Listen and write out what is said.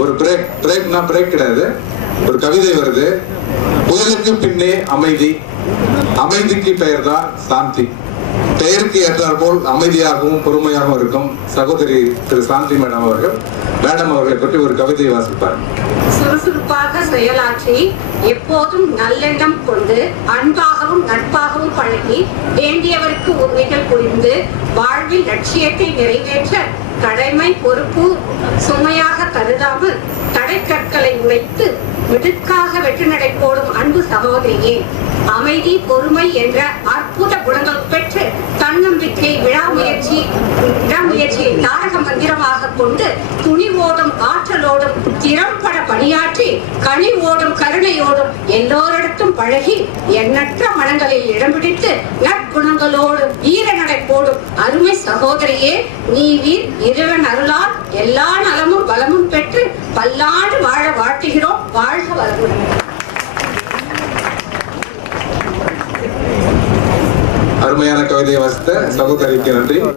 ஒரு break பிரேக்னா break கிடையாது. ஒரு கவிதை வருது. புயலுக்கு பின்னே அமைதி. அமைதிக்கு பெயர் தான் சாந்தி. பெயருக்கு ஏற்றார் போல் அமைதியாகவும் பொறுமையாகவும் இருக்கும் சகோதரி திரு சாந்தி மேடம் அவர்கள். மேடம் அவர்களை பற்றி ஒரு கவிதை வாசிப்பார். சுறுசுறுப்பாக செயலாற்றி எப்போதும் நல்லெண்ணம் கொண்டு அன்பாகவும் உண்மைகள் புரிந்து வாழ்வில் லட்சியத்தை நிறைவேற்ற கடமை பொறுப்பு சுமையாக கருதாமல் தடைக்கற்களை உடைத்து மிடுக்காக வெற்றி நடை போடும் அன்பு சகோதரியே அமைதி பொறுமை என்ற அற்புத குணங்கள் பெற்று தன்னம்பிக்கை விழாமுயற்சி விடாமுயற்சியை தாரக மந்திரமாக கொண்டு துணிவோடும் ஆற்றலோடும் திறம்பட பணியாற்றி கனிவோடும் கருணையோடும் எல்லோரிடத்தும் பழகி எண்ணற்ற மனங்களில் இடம் பிடித்து நற்குணங்களோடும் அருமை சகோதரியே நீ வீர் இறைவன் அருளால் எல்லா நலமும் வளமும் பெற்று பல்லாண்டு வாழ வாழ்த்துகிறோம். வாழ்க வளமுடன். அருமையான கவிதையை வாசித்த சகோதரிக்கு நன்றி.